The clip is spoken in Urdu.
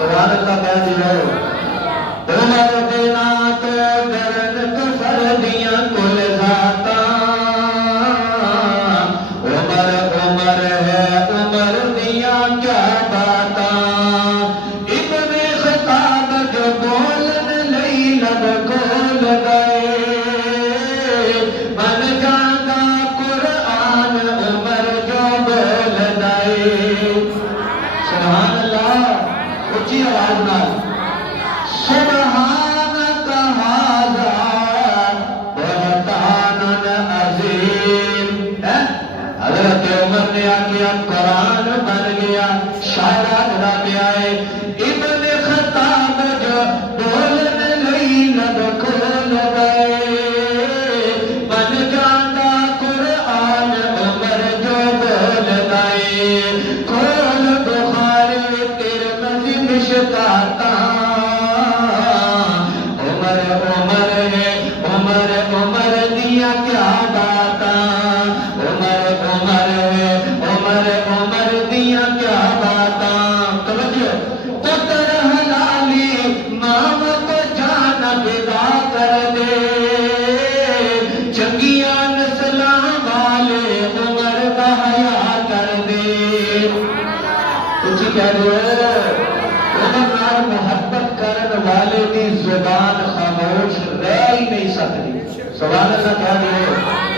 سبحان اللہ کہہ دیو عمر دینا تو درن تو فردیاں کل ذاتا عمر عمر ہے عمر دیا کیا باتا ابن خطاب جو بولن لئی لب کھول گئے بن جانا قرآن عمر جو بول گئے سبحان اللہ اچھی آواز نہ سبحانک ھذا بہتان عظیم حضرت عمر نے آکیا قرآن بن گیا شاعرات رب آئے ابن خطاب جو بولن لئی لب کھول گئے بن جانا قرآن عمر جو بول گئے کھول بخاری ترمذی مشکاتا عمر دیا کیا باتا عمر عمر ہے عمر دیا کیا باتا توجہ پتر حلالی مام کو جان فدا کر دے چنگیاں نسلاں والے عمر کا حیا کر دے کچھ کہہ رہے عمر نال محبت کرن والے دی زبان خاموش رہ ہی نہیں سکتی سبحان اللہ کہہ رہے